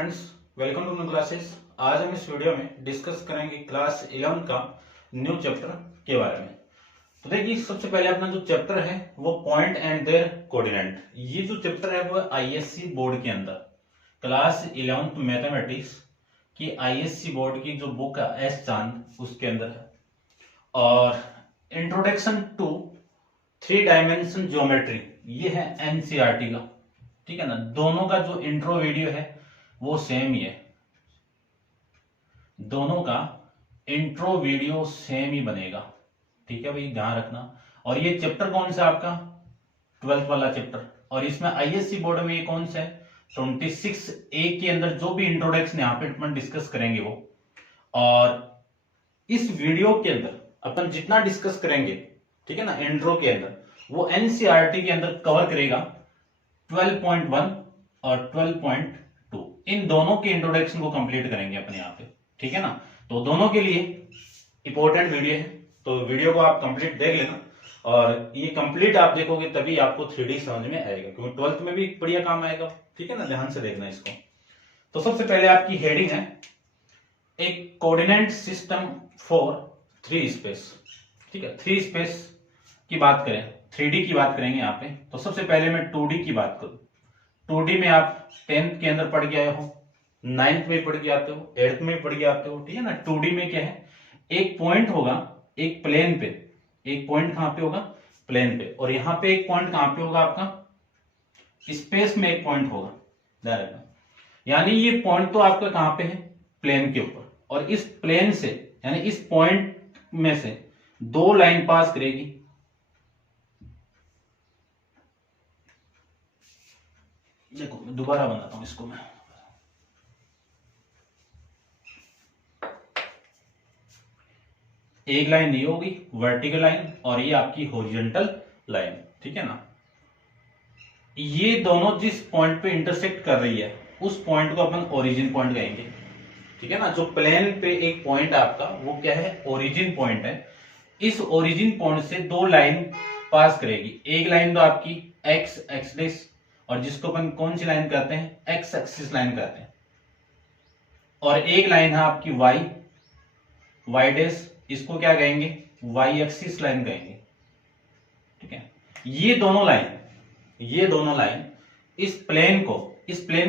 Friends, welcome to new classes. आज हम इस वीडियो में डिस्कस करेंगे क्लास 11 का न्यू चैप्टर के बारे में। तो देखिए, सबसे पहले अपना जो चैप्टर है वो पॉइंट एंड देयर कोऑर्डिनेट। ये जो चैप्टर है वो आईएससी बोर्ड के अंदर क्लास 11th मैथमेटिक्स की आईएससी बोर्ड की जो बुक है एस चांद उसके अंदर है। और इंट्रोडक्शन टू 3 डायमेंशन ज्योमेट्री ये है एनसीईआरटी का, ठीक है ना। दोनों का जो इंट्रो वीडियो है वो सेम ही है, दोनों का इंट्रो वीडियो सेम ही बनेगा, ठीक है भाई, ध्यान रखना। और ये चैप्टर कौन सा आपका 12th वाला चैप्टर, और इसमें आईएससी बोर्ड में ये कौन सा है 26A के अंदर जो भी इंट्रोडक्शन यहाँ पे अपन डिस्कस करेंगे वो। और इस वीडियो के अंदर अपन जितना डिस्कस करेंगे, ठीक है ना, इंट्रो के अंदर वो एनसीईआरटी के अंदर कवर करेगा 12.1 और 12.2। इन दोनों के इंट्रोडक्शन को कंप्लीट करेंगे अपन यहाँ पे, ठीक है ना। तो दोनों के लिए इंपॉर्टेंट वीडियो है, तो वीडियो को आप कंप्लीट देख लेना। और ये कंप्लीट आप देखोगे तभी आपको 3D समझ में आएगा, क्योंकि 12th में भी बढ़िया काम आएगा, ठीक है ना। ध्यान से देखना इसको। तो सबसे पहले आपकी हेडिंग है एक कोऑर्डिनेट सिस्टम फॉर 3 स्पेस, ठीक है। 3 स्पेस की बात करें, 3D की बात करेंगे यहाँ पे। तो सबसे पहले मैं 2D की बात करूं। 2D में आप 10th के अंदर पढ़ के आए हो, 9th में पढ़ के आते हो, 8th में पढ़ के आते हो, ठीक है ना। 2D में क्या है, एक पॉइंट होगा एक प्लेन पे, एक पॉइंट कहां पे होगा प्लेन पे, और यहां पे एक पॉइंट कहां पे होगा आपका स्पेस में एक पॉइंट होगा डायरेक्ट। यानी ये पॉइंट तो आपका कहां पे है प्लेन के ऊपर, और इस प्लेन से यानी इस पॉइंट में से 2 लाइन पास करेगी। देखो मैं दोबारा बनाता हूं इसको। मैं एक लाइन ये होगी वर्टिकल लाइन और ये आपकी हॉरिजॉन्टल लाइन, ठीक है ना। ये दोनों जिस पॉइंट पे इंटरसेक्ट कर रही है उस पॉइंट को अपन ओरिजिन पॉइंट कहेंगे, ठीक है ना। जो प्लेन पे एक पॉइंट आपका वो क्या है ओरिजिन पॉइंट है। इस ओरिजिन पॉइंट से 2 लाइन पास करेगी। एक लाइन तो आपकी एक्स एक्सिस, और जिसको अपन कौन सी लाइन कहते हैं एक्स एक्सिस लाइन कहते हैं, और एक लाइन है आपकी वाई वाई डैश, इसको क्या कहेंगे वाई एक्सिस लाइन कहेंगे, ठीक है। ये दोनों लाइन इस प्लेन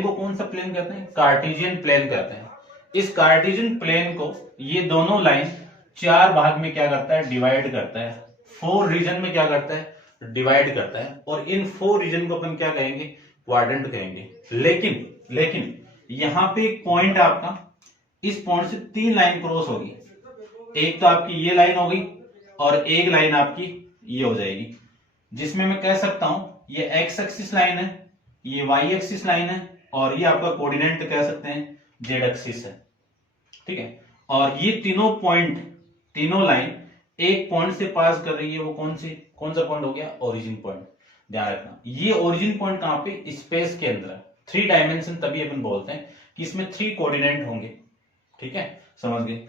को कौन सा प्लेन कहते हैं कार्टेशियन प्लेन कहते हैं। इस कार्टेशियन प्लेन को ये दोनों लाइन 4 भाग में क्या करता है डिवाइड करता है, 4 रीजन में क्या करता है डिवाइड करता है। और इन 4 रीजन को अपन क्या कहेंगे क्वाड्रेंट कहेंगे। लेकिन यहां पे एक पॉइंट आपका, इस पॉइंट से 3 लाइन क्रॉस होगी। एक तो आपकी ये लाइन होगी और एक लाइन आपकी ये हो जाएगी, जिसमें मैं कह सकता हूं ये एक्स एक्सिस लाइन है, ये वाई एक्सिस लाइन है, और ये आपका कोऑर्डिनेट कह सकते हैं जेड एक्सिस है, ठीक है। और ये तीनों लाइन एक पॉइंट से पास कर रही है, वो कौन सा पॉइंट हो गया ओरिजिन पॉइंट। ध्यान रखना ये ओरिजिन पॉइंट कहां पे स्पेस के अंदर है। 3 डायमेंशन तभी अपन बोलते हैं कि इसमें 3 कोऑर्डिनेट होंगे, ठीक है, समझ गए।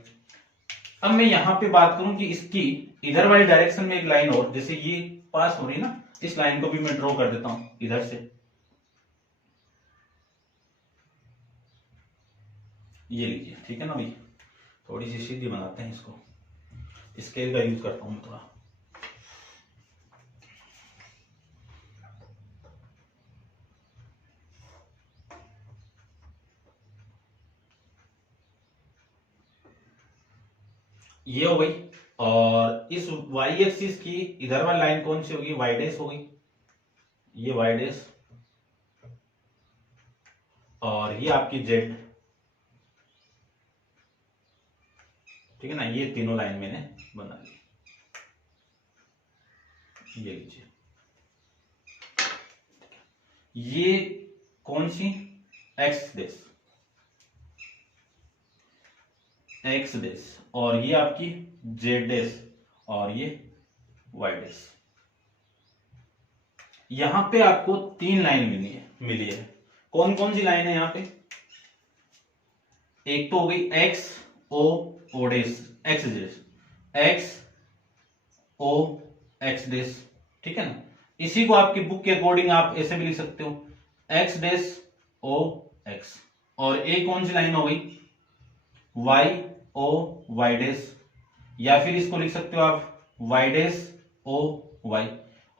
अब मैं यहां पे बात करूं कि इसकी इधर वाली डायरेक्शन में एक लाइन और, जैसे ये पास हो रही है ना, इस लाइन को भी मैं ड्रॉ कर देता हूं इधर से, ये लीजिए, ठीक है ना भाई। थोड़ी सी सीधी बनाते हैं इसको, स्केल का यूज करता हूं मैं थोड़ा। ये हो गई, और इस वाई एक्सिस की इधर वाली लाइन कौन सी होगी वाई डैश होगी, ये वाई डैश, और ये आपकी जेड, ठीक है ना। ये तीनों लाइन मैंने बना ली, ये लीजिए। ये कौन सी एक्स डैश, और ये आपकी जेड डैश, और ये वाई डैश। यहां पे आपको 3 लाइन मिली है। कौन कौन सी लाइन है यहाँ पे, एक तो हो गई X O dash X dash, X O X dash, ठीक है ना। इसी को आपकी बुक के अकॉर्डिंग आप ऐसे भी लिख सकते हो एक्स डैश ओ एक्स, और ए कौन सी लाइन हो गई, वाई ओ वाई डैश, या फिर इसको लिख सकते हो आप वाई डैश ओ वाई,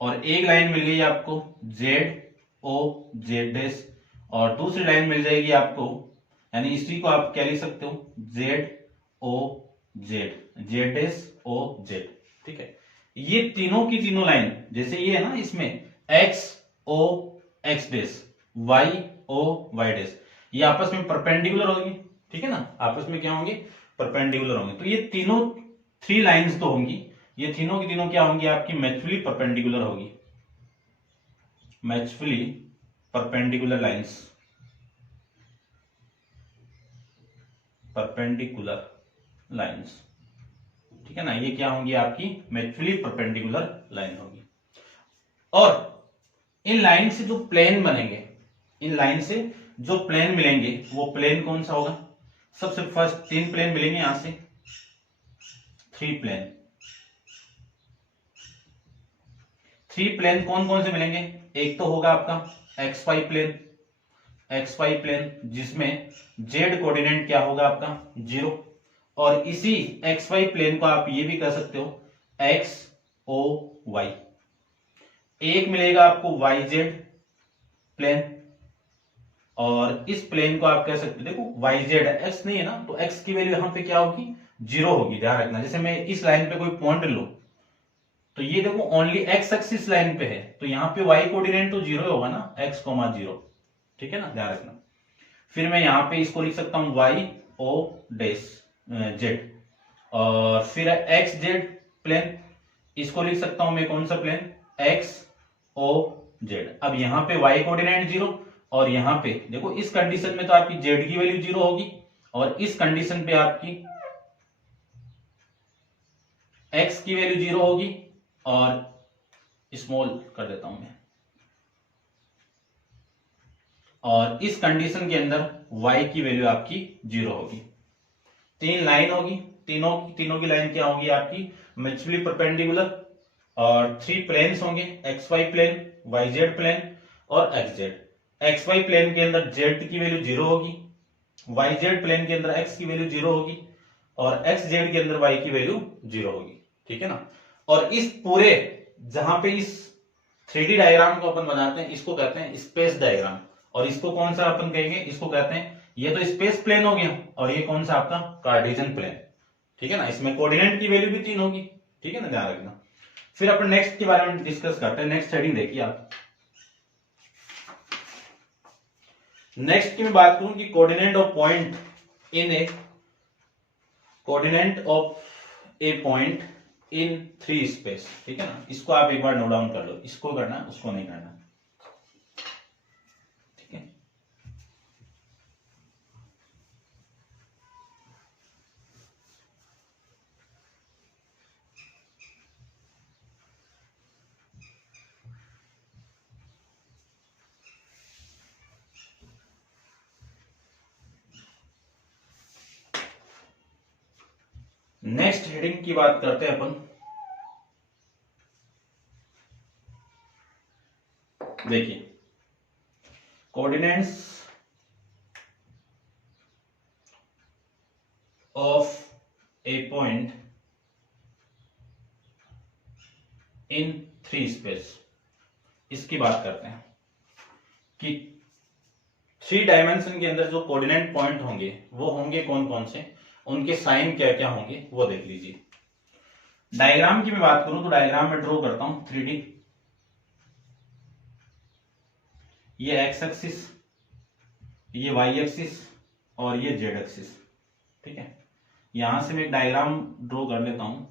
और एक लाइन मिल गई आपको जेड ओ जेड डैश, और दूसरी लाइन मिल जाएगी आपको, यानी इसी को आप क्या लिख सकते हो, Z O Z Z dash O Z. ठीक है, ये तीनों की तीनों लाइन जैसे ये है ना, इसमें X O X dash, Y O Y dash, ये आपस में परपेंडिकुलर होंगी। ठीक है ना, आपस में क्या होंगे, परपेंडिकुलर होंगे। तो ये तीनों थ्री लाइंस तो होंगी, ये तीनों की तीनों क्या होंगी, आपकी मैचफुली परपेंडिकुलर होगी, मैचफुली परपेंडिकुलर लाइंस, परपेंडिकुलर लाइंस। ठीक है ना, ये क्या होंगी, आपकी मैचफुली परपेंडिकुलर लाइन होगी। और इन लाइन से जो प्लेन बनेंगे, इन लाइन से जो प्लेन मिलेंगे वो प्लेन कौन सा होगा, सबसे फर्स्ट तीन प्लेन मिलेंगे यहां से, थ्री प्लेन। थ्री प्लेन कौन कौन से मिलेंगे, एक तो होगा आपका X Y plane, X Y plane जिसमें जेड कोऑर्डिनेट क्या होगा आपका 0, और इसी एक्स वाई प्लेन को आप ये भी कर सकते हो एक्स ओ वाई। एक मिलेगा आपको वाई जेड प्लेन, और इस प्लेन को आप कह सकते हो, देखो वाई जेड एक्स नहीं है ना, तो एक्स की वैल्यू यहां पे क्या होगी, 0 होगी, ध्यान रखना। जैसे मैं इस लाइन पे कोई पॉइंट लूं, तो ये देखो ओनली एक्स एक्सिस लाइन पे है, तो यहाँ पे वाई कोऑर्डिनेट तो 0 होगा ना, एक्स कोमा 0। ठीक है ना, ध्यान रखना। फिर मैं यहाँ पे इसको लिख सकता हूं वाई ओ डैश जेड, और फिर एक्स जेड प्लेन, इसको लिख सकता हूं मैं कौन सा प्लेन, एक्स ओ जेड। अब यहाँ पे वाई कोऑर्डिनेट 0, और यहाँ पे देखो इस कंडीशन में तो आपकी जेड की वैल्यू 0 होगी, और इस कंडीशन पे आपकी एक्स की वैल्यू 0 होगी, और स्मॉल कर देता हूं मैं, और इस कंडीशन के अंदर y की वैल्यू आपकी 0 होगी। तीन लाइन होगी, तीनों की लाइन क्या होगी आपकी म्यूचुअली परपेंडिकुलर, और थ्री प्लेन्स होंगे, X Y plane, Y Z plane और X Z. X Y plane के अंदर जेड की वैल्यू 0 होगी, वाई जेड प्लेन के अंदर एक्स की वैल्यू 0 होगी, और एक्स जेड के अंदर वाई की वैल्यू 0 होगी। ठीक है ना, और इस पूरे जहां पे इस 3D डायग्राम को अपन बनाते हैं, इसको कहते हैं स्पेस डायग्राम, और इसको कौन सा अपन कहेंगे, इसको कहते हैं, ये तो स्पेस प्लेन हो गया, और ये कौन सा आपका कार्टेशियन प्लेन। ठीक है ना, इसमें कोऑर्डिनेट की वैल्यू भी 3 होगी। ठीक है ना, ध्यान रखना। फिर अपन नेक्स्ट के बारे में डिस्कस करते हैं, नेक्स्ट हेडिंग देखिए आप। नेक्स्ट की मैं बात करूं कि coordinate of point in A, coordinate of A point in three space. ठीक है ना, इसको आप एक बार नोट डाउन कर लो, इसको करना है, उसको नहीं करना। ठीक है, नेक्स्ट हेडिंग की बात करते हैं अपन। देखिए, coordinates of A point in three space, इसकी बात करते हैं कि थ्री डायमेंशन के अंदर जो कोऑर्डिनेट पॉइंट होंगे वो होंगे कौन कौन से, उनके साइन क्या क्या होंगे वो देख लीजिए। डायग्राम की मैं बात करूं तो डायग्राम में ड्रॉ करता हूं 3D। ये एक्स एक्सिस, ये वाई एक्सिस, और ये जेड एक्सिस। ठीक है, यहां से मैं एक डायग्राम ड्रॉ कर लेता हूं।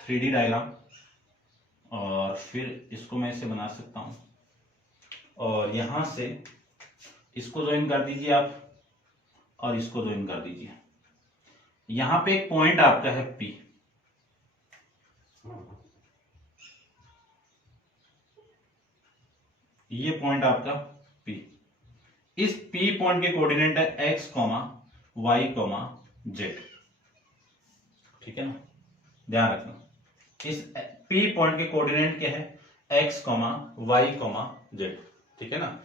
थ्री डी डायग्राम, और फिर इसको मैं इसे बना सकता हूं, और यहां से इसको ज्वाइन कर दीजिए आप, और इसको ज्वाइन कर दीजिए। यहां पे एक पॉइंट आपका है P, ये पॉइंट आपका P। इस P पॉइंट के कोऑर्डिनेट है x, y, z। ठीक है ना, ध्यान रखना। इस P पॉइंट के कोऑर्डिनेट क्या है X comma Y comma Z, ठीक है ना।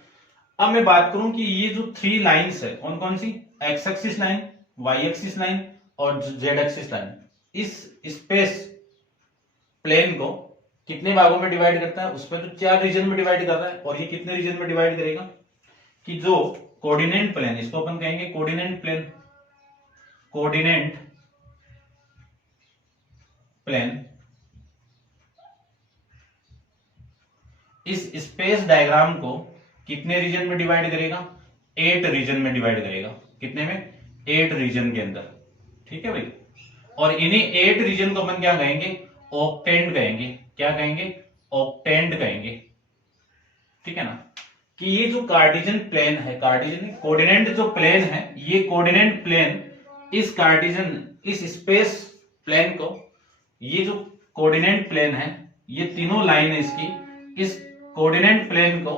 अब मैं बात करूं कि ये जो 3 लाइंस है कौन कौन सी, X axis line, Y axis line और जेड एक्सिस लाइन, इस स्पेस प्लेन को कितने भागों में डिवाइड करता है, उसमें तो 4 रीजन में डिवाइड कर रहा है। और ये कितने रीजन में डिवाइड करेगा कि जो कोऑर्डिनेट प्लेन, इसको अपन कहेंगे कोऑर्डिनेट प्लेन, कोऑर्डिनेट प्लेन इस स्पेस डायग्राम को कितने रीजन में डिवाइड करेगा, 8 रीजन में डिवाइड करेगा। कितने में, 8 रीजन के अंदर, ठीक है भाई। और इन्हीं 8 रीजन को अपन क्या कहेंगे, ऑक्टेंड कहेंगे। क्या कहेंगे, ऑक्टेंड कहेंगे, ठीक है ना। कि ये जो कार्टेशियन प्लेन है, कार्टेशियन कोऑर्डिनेट जो प्लेन है, ये कोऑर्डिनेट प्लेन इस कार्टेशियन इस स्पेस प्लेन को, ये जो कोऑर्डिनेट प्लेन है, ये तीनों लाइन है इसकी, इस कोऑर्डिनेट प्लेन को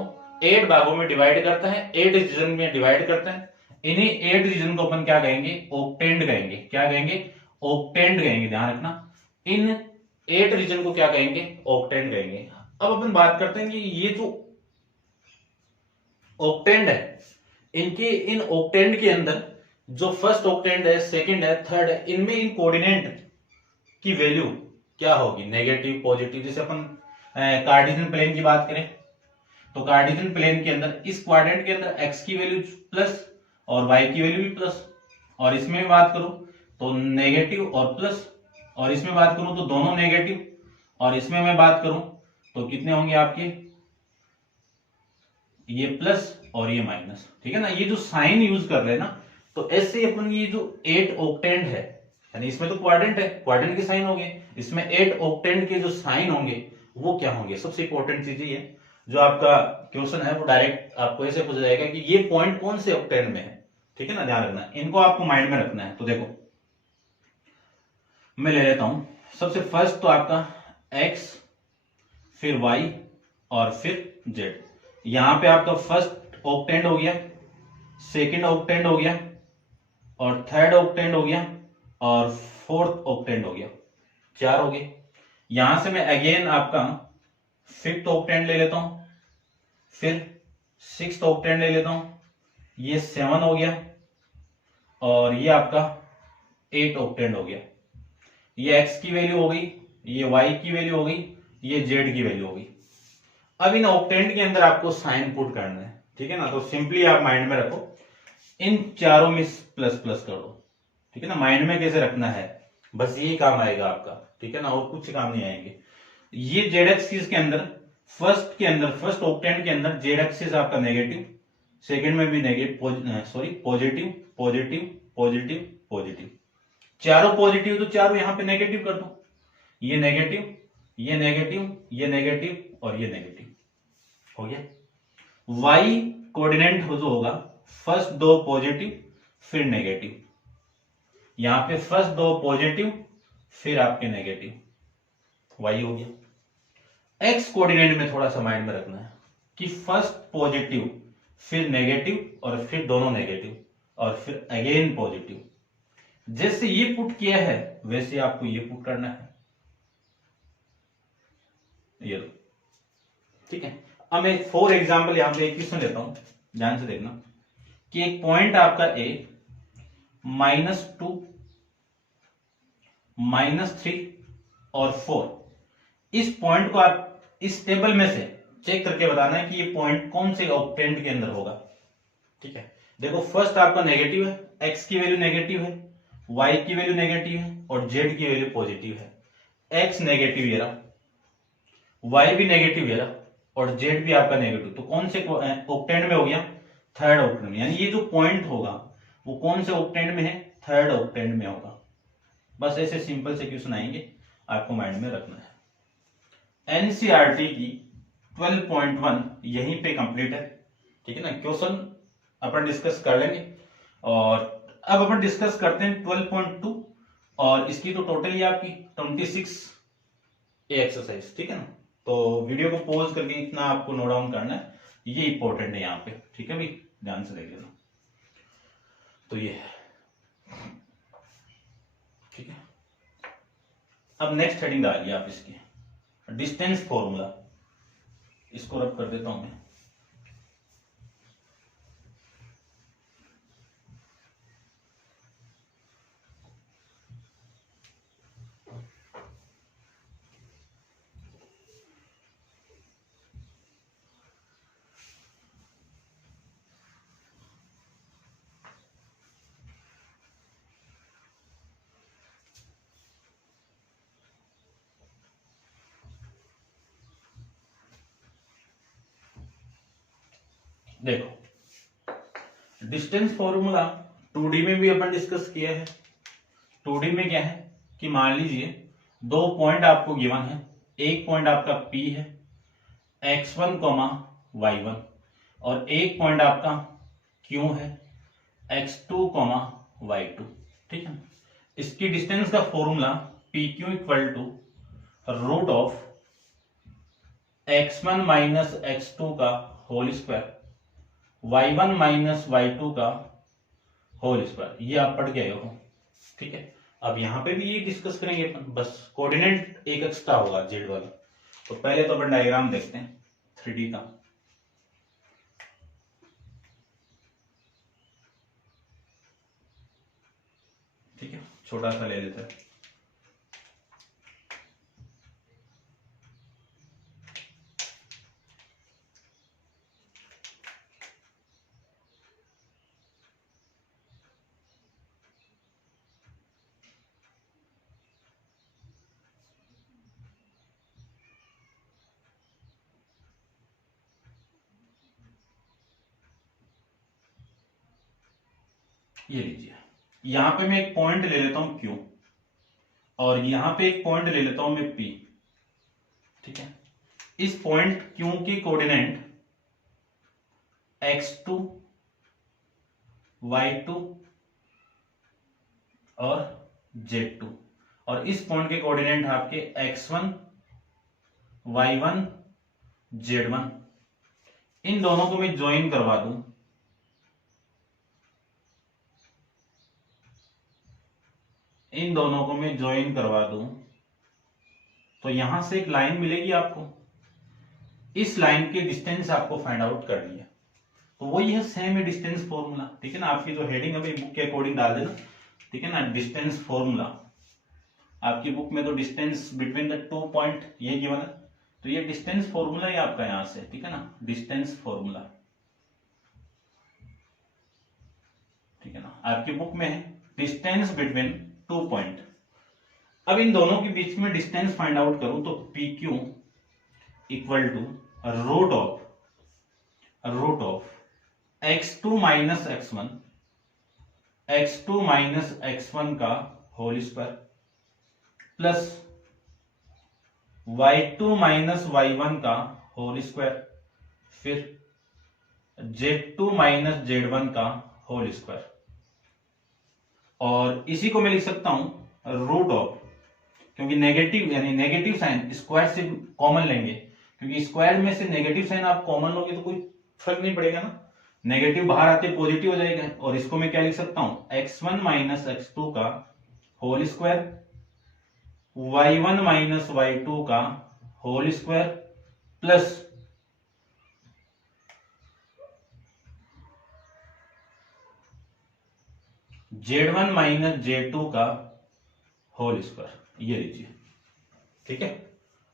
8 भागों में डिवाइड करता है, 8 रीजन में डिवाइड करता है। इन्हीं 8 रीजन को अपन क्या कहेंगे, ऑक्टेंड कहेंगे। क्या कहेंगे, ऑक्टेंड कहेंगे, ध्यान रखना। इन 8 रीजन को क्या कहेंगे, ऑक्टेंड कहेंगे। अब अपन बात करते हैं कि ये जो ऑक्टेंड है, इनके इन ऑक्टेंड के अंदर जो फर्स्ट ऑक्टेंड है, सेकंड है, थर्ड है, इनमें इन कोऑर्डिनेट की वैल्यू क्या होगी, नेगेटिव पॉजिटिव। जैसे अपन कार्टेशियन प्लेन की बात करें तो कार्टेशियन प्लेन के अंदर इस क्वाड्रेंट के अंदर x की वैल्यू प्लस और y की वैल्यू भी प्लस, और इसमें भी बात करूं तो नेगेटिव और प्लस, और इसमें बात करूं तो दोनों नेगेटिव, और इसमें मैं बात करूं तो कितने होंगे आपके, ये प्लस और ये माइनस, ठीक है ना। ये जो साइन यूज कर रहे हैं ना, तो ऐसे अपन ये जो 8 ऑक्टेंड है, यानी इसमें तो क्वाड्रेंट है, क्वाड्रेंट के साइन होंगे, इसमें 8 ऑक्टेंड के जो साइन होंगे वो क्या होंगे। सबसे इंपॉर्टेंट चीज ये जो आपका क्वेश्चन है वो डायरेक्ट आपको ऐसे पूछा जाएगा कि ये पॉइंट कौन से ऑक्टेंड में है, ठीक है ना, ध्यान रखना, इनको आपको माइंड में रखना है। तो देखो मैं ले लेता हूं, सबसे फर्स्ट तो आपका x, फिर y और फिर z। यहां पे आपका फर्स्ट ऑक्टेंड हो गया, सेकंड ऑक्टेंड हो गया, और थर्ड ऑक्टेंड हो गया, और फोर्थ ऑक्टेंड हो गया, 4 हो गए। यहां से मैं अगेन आपका फिफ्थ ऑक्टेंड ले लेता हूं, फिर सिक्स्थ ऑक्टेंड ले लेता हूं, ये 7 हो गया, और ये आपका 8 ऑक्टेंड हो गया। ये x की वैल्यू हो गई, ये y की वैल्यू हो गई, ये z की वैल्यू हो गई। अब इन ऑक्टेंड के अंदर आपको साइन पुट करना है, ठीक है ना। तो सिंपली आप माइंड में रखो, इन चारों में प्लस प्लस कर दो, ठीक है ना। माइंड में कैसे रखना है, बस यही काम आएगा आपका, ठीक है ना, और कुछ काम नहीं आएंगे। ये जेड एक्सिस के अंदर फर्स्ट ऑक्टेंड के अंदर जेड एक्सिस आपका नेगेटिव, सेकंड में भी negative, sorry positive positive positive positive, चारों पॉजिटिव, तो चारों यहां पे नेगेटिव कर दो। ये नेगेटिव, ये नेगेटिव, ये नेगेटिव और ये नेगेटिव हो गया। वाई कोऑर्डिनेट जो होगा, फर्स्ट 2 पॉजिटिव फिर नेगेटिव, यहां पे फर्स्ट 2 पॉजिटिव फिर आपके नेगेटिव, वाई हो गया। एक्स कोऑर्डिनेट में थोड़ा सा माइंड में रखना है कि फर्स्ट पॉजिटिव फिर नेगेटिव और फिर दोनों नेगेटिव और फिर अगेन पॉजिटिव। जैसे ये पुट किया है वैसे आपको ये पुट करना है, ये लो, ठीक है। अब मैं फॉर एग्जांपल यहां पे एक क्वेश्चन लेता हूं, ध्यान से देखना कि एक पॉइंट आपका ए -2 -3 और 4, इस पॉइंट को आप इस टेबल में से चेक करके बताना है कि ये पॉइंट कौन से ऑक्टेंड के अंदर होगा, ठीक है। देखो फर्स्ट आपका नेगेटिव है, x की वैल्यू नेगेटिव है, y की वैल्यू नेगेटिव है और z की वैल्यू पॉजिटिव है। x नेगेटिव ये रहा, y भी नेगेटिव ये रहा और z भी आपका नेगेटिव, तो कौन से ऑक्टेंड में हो गया, थर्ड ऑक्टेंड में। यानी ये जो पॉइंट होगा वो कौन से ऑक्टेंड में है, थर्ड ऑक्टेंड में होगा। बस ऐसे सिंपल से क्वेश्चन आएंगे, आपको माइंड में रखना है। एनसीईआरटी की 12.1 यहीं पे कंप्लीट है, ठीक है ना। क्वेश्चन अपन डिस्कस कर लेंगे, और अब अपन डिस्कस करते हैं 12.2, और इसकी तो टोटल ही आपकी 26 एक्सरसाइज, ठीक है ना। तो वीडियो को पॉज करके इतना आपको नोट डाउन करना है, ये इंपॉर्टेंट है यहाँ पे, ठीक है भाई, ध्यान से देख लेना। तो ये ठीक है। अब नेक्स्ट हेडिंग डालिए आप इसकी, डिस्टेंस फॉर्मूला। इसको रब कर देता हूं मैं। देखो डिस्टेंस फॉर्मूला 2D में भी अपन डिस्कस किया है। 2D में क्या है कि मान लीजिए दो पॉइंट आपको गिवन है, एक पॉइंट आपका P है x1, y1 और एक पॉइंट आपका Q है x2, y2। ठीक है, इसकी डिस्टेंस का formula PQ equal to root of x1 minus x2 का whole square y1 minus y2 का होल स्क्वायर। ये आप पढ़ गए हो। ठीक है, अब यहां पे भी ये डिस्कस करेंगे अपन, बस कोऑर्डिनेट एक एक्स्ट्रा होगा जेड वाला। तो पहले तो अपन डायग्राम देखते हैं 3D का। ठीक है, छोटा सा ले लेते हैं। ये लीजिए, यहां पे मैं एक पॉइंट ले लेता हूं Q और यहां पे एक पॉइंट ले लेता हूं मैं P। ठीक है, इस पॉइंट Q की कोऑर्डिनेट x2, y2 और z2 और इस पॉइंट के कोऑर्डिनेट आपके x1, y1, z1। इन दोनों को मैं ज्वाइन करवा दूं, इन दोनों को मैं ज्वाइन करवा दूं तो यहां से एक लाइन मिलेगी आपको। इस लाइन की डिस्टेंस आपको फाइंड आउट करनी है। तो वही है, सेम है डिस्टेंस फॉर्मूला। ठीक है ना, आपकी जो हेडिंग अभी बुक के अकॉर्डिंग डाल देना। ठीक है ना, डिस्टेंस फॉर्मूला आपकी बुक में तो distance between the two point ये गिवन है, तो ये डिस्टेंस फॉर्मूला ही आपका यहां से। ठीक है ना, डिस्टेंस फॉर्मूला। ठीक है ना, आपकी बुक में है डिस्टेंस बिटवीन टू पॉइंट। अब इन दोनों के बीच में डिस्टेंस फाइंड आउट करूं तो PQ equal to root of x2 minus x1, x2 minus x1 का whole square plus y2 minus y1 का होल स्क्वायर, फिर z2 माइनस z1 का होल स्क्वायर। और इसी को मैं लिख सकता हूं रूट ऑफ, क्योंकि नेगेटिव यानी नेगेटिव साइन स्क्वायर से कॉमन लेंगे, क्योंकि स्क्वायर में से नेगेटिव साइन आप कॉमन लोगे तो कोई फर्क नहीं पड़ेगा ना, नेगेटिव बाहर आते पॉजिटिव हो जाएगा। और इसको मैं क्या लिख सकता हूं x1 माइनस x2 का whole square, y1 minus y2 का whole square plus z1 minus z2 का होल स्क्वायर। ये लीजिए। ठीक है,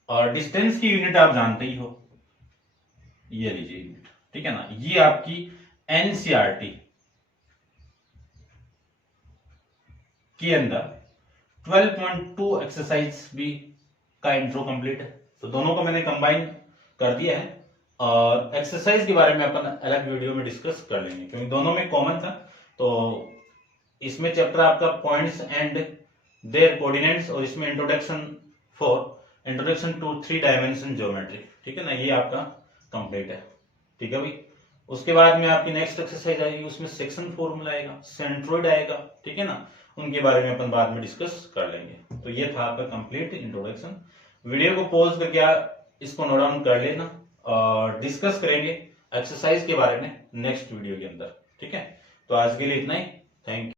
और डिस्टेंस की यूनिट आप जानते ही हो, ये लीजिए यूनिट। ठीक है ना, ये आपकी एनसीईआरटी के अंदर 12.2 एक्सरसाइज भी का इंट्रो कंप्लीट है। तो दोनों को मैंने कंबाइन कर दिया है और एक्सरसाइज के बारे में अपन अलग वीडियो में डिस्कस कर लेंगे, क्योंकि दोनों में कॉमन था। तो इसमें चैप्टर आपका पॉइंट्स एंड देयर कोऑर्डिनेट्स और इसमें इंट्रोडक्शन टू 3 डायमेंशन ज्योमेट्री। ठीक है ना, ये आपका कंप्लीट है। ठीक है भाई, उसके बाद में आपकी नेक्स्ट एक्सरसाइज आएगी, उसमें सेक्शन फॉर्मूला आएगा, सेंट्रोइड आएगा। ठीक है ना, उनके बारे में अपन बाद में डिस्कस कर लेंगे। तो ये था आपका कंप्लीट इंट्रोडक्शन। वीडियो को पॉज करके इसको नोट डाउन कर लेना और डिस्कस करेंगे एक्सरसाइज के बारे में नेक्स्ट वीडियो के अंदर। ठीक है, तो आज के लिए इतना ही। Thank you.